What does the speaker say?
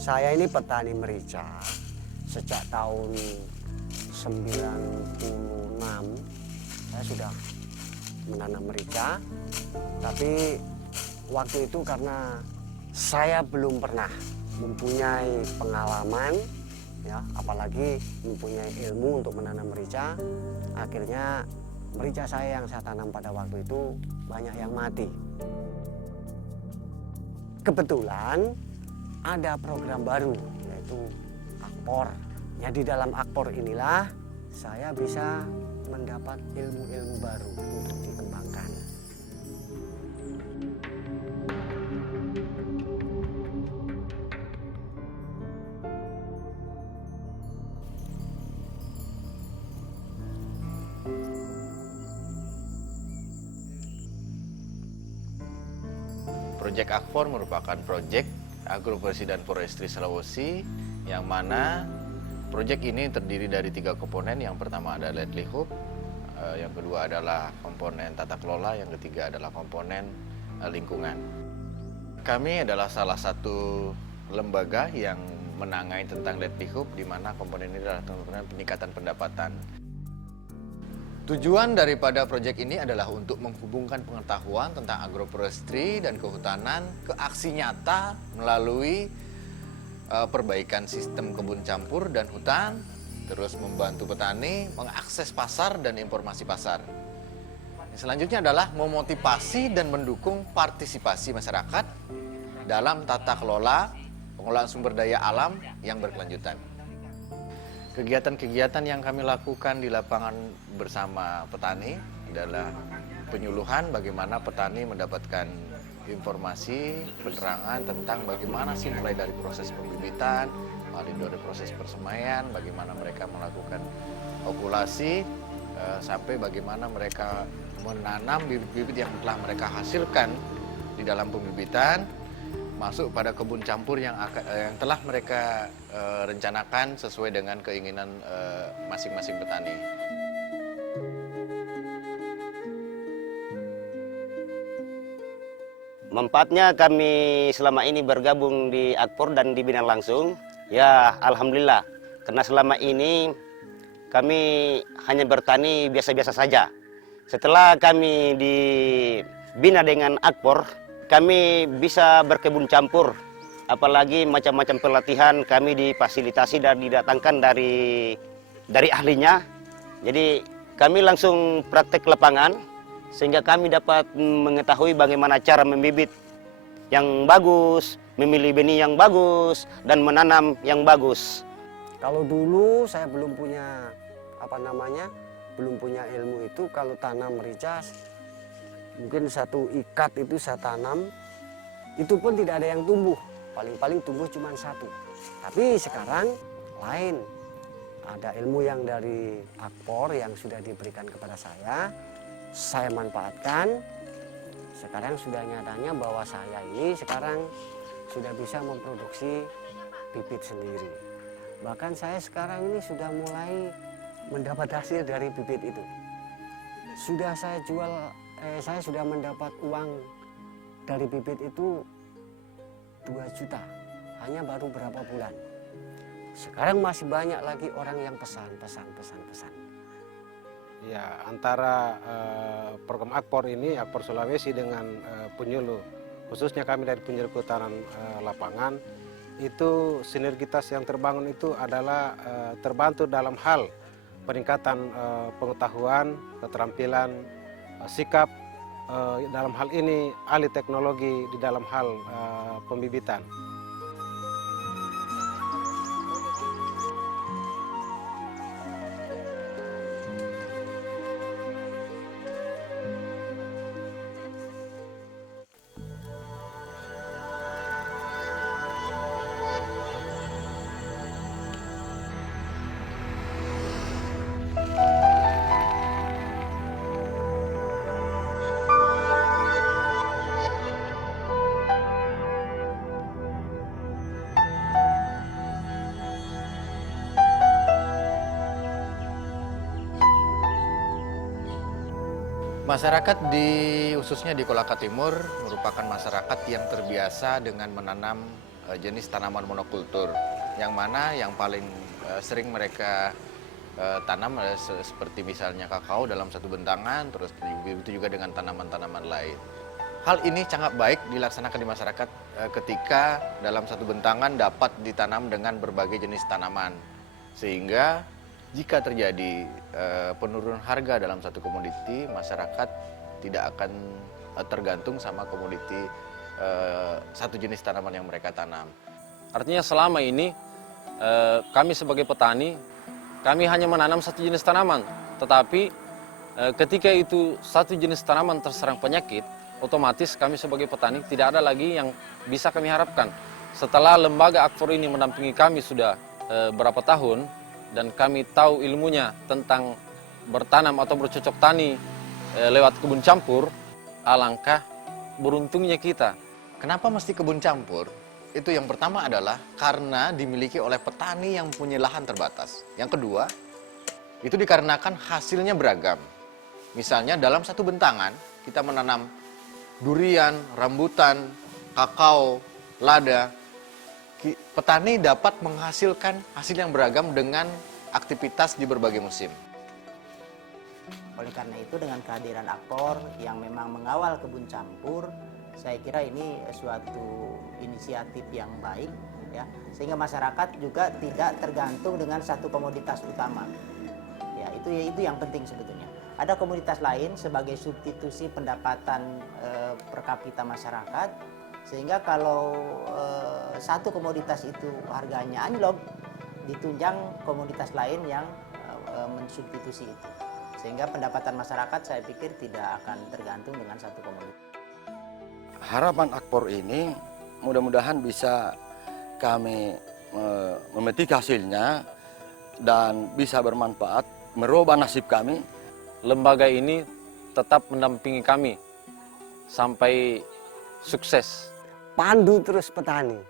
Saya ini petani merica sejak tahun 96. Saya sudah menanam merica, tapi waktu itu karena saya belum pernah mempunyai pengalaman, ya, apalagi mempunyai ilmu untuk menanam merica, akhirnya merica saya yang saya tanam pada waktu itu banyak yang mati. Kebetulan ada program baru, yaitu Akpor. Ya, di dalam Akpor inilah saya bisa mendapat ilmu-ilmu baru untuk dikembangkan. Proyek Akpor merupakan proyek agroforestry dan forestry Sulawesi, yang mana proyek ini terdiri dari 3 komponen. Yang pertama adalah livelihood, yang kedua adalah komponen tata kelola, yang ketiga adalah komponen lingkungan. Kami adalah salah satu lembaga yang menangani tentang livelihood, di mana komponen ini adalah komponen peningkatan pendapatan. Tujuan daripada proyek ini adalah untuk menghubungkan pengetahuan tentang agroforestry dan kehutanan ke aksi nyata melalui perbaikan sistem kebun campur dan hutan, terus membantu petani mengakses pasar dan informasi pasar. Selanjutnya adalah memotivasi dan mendukung partisipasi masyarakat dalam tata kelola pengelolaan sumber daya alam yang berkelanjutan. Kegiatan-kegiatan yang kami lakukan di lapangan bersama petani adalah penyuluhan bagaimana petani mendapatkan informasi, penerangan tentang bagaimana sih mulai dari proses pembibitan, mulai dari proses persemaian, bagaimana mereka melakukan okulasi, sampai bagaimana mereka menanam bibit-bibit yang telah mereka hasilkan di dalam pembibitan, masuk pada kebun campur yang telah mereka rencanakan sesuai dengan keinginan masing-masing petani. Manfaatnya kami selama ini bergabung di Akpor dan dibina langsung, ya alhamdulillah. Karena selama ini kami hanya bertani biasa-biasa saja. Setelah kami dibina dengan Akpor, kami bisa berkebun campur. Apalagi macam-macam pelatihan kami difasilitasi dan didatangkan dari ahlinya. Jadi kami langsung praktek lapangan, sehingga kami dapat mengetahui bagaimana cara membibit yang bagus, memilih benih yang bagus, dan menanam yang bagus. Kalau dulu saya belum punya belum punya ilmu itu, kalau tanam merica mungkin satu ikat itu saya tanam, itu pun tidak ada yang tumbuh, paling-paling tumbuh cuma satu. Tapi sekarang lain, ada ilmu yang dari Akpor yang sudah diberikan kepada saya manfaatkan. Sekarang sudah nyatanya bahwa saya ini sekarang sudah bisa memproduksi bibit sendiri. Bahkan saya sekarang ini sudah mulai mendapat hasil dari bibit itu. Sudah saya jual, saya sudah mendapat uang dari bibit itu 2 juta, hanya baru berapa bulan. Sekarang masih banyak lagi orang yang pesan. Ya, antara program Akpor ini, Akpor Sulawesi dengan penyuluh, khususnya kami dari penyuluh kehutanan lapangan, itu sinergitas yang terbangun itu adalah terbantu dalam hal peningkatan pengetahuan, keterampilan, sikap, dalam hal ini ahli teknologi di dalam hal pembibitan. Khususnya di Kolaka Timur merupakan masyarakat yang terbiasa dengan menanam jenis tanaman monokultur, yang mana yang paling sering mereka tanam seperti misalnya kakao dalam satu bentangan, terus itu juga dengan tanaman-tanaman lain. Hal ini sangat baik dilaksanakan di masyarakat ketika dalam satu bentangan dapat ditanam dengan berbagai jenis tanaman. Sehingga jika terjadi penurunan harga dalam satu komoditi, masyarakat tidak akan tergantung sama komoditi satu jenis tanaman yang mereka tanam. Artinya selama ini kami sebagai petani, kami hanya menanam satu jenis tanaman, tetapi ketika itu satu jenis tanaman terserang penyakit, otomatis kami sebagai petani tidak ada lagi yang bisa kami harapkan. Setelah lembaga Akfor ini mendampingi kami sudah berapa tahun, dan kami tahu ilmunya tentang bertanam atau bercocok tani lewat kebun campur, alangkah beruntungnya kita. Kenapa mesti kebun campur? Itu yang pertama adalah karena dimiliki oleh petani yang punya lahan terbatas. Yang kedua, itu dikarenakan hasilnya beragam. Misalnya dalam satu bentangan, kita menanam durian, rambutan, kakao, lada. Petani dapat menghasilkan hasil yang beragam dengan aktivitas di berbagai musim. Oleh karena itu dengan kehadiran Akfor yang memang mengawal kebun campur, saya kira ini suatu inisiatif yang baik, ya, sehingga masyarakat juga tidak tergantung dengan satu komoditas utama. Ya, itu yang penting sebetulnya. Ada komoditas lain sebagai substitusi pendapatan per kapita masyarakat, sehingga kalau satu komoditas itu harganya anjlok, ditunjang komoditas lain yang mensubstitusi itu. Sehingga pendapatan masyarakat saya pikir tidak akan tergantung dengan satu komoditas. Harapan Akfor ini mudah-mudahan bisa kami memetik hasilnya dan bisa bermanfaat, merubah nasib kami. Lembaga ini tetap mendampingi kami sampai sukses. Pandu terus petani.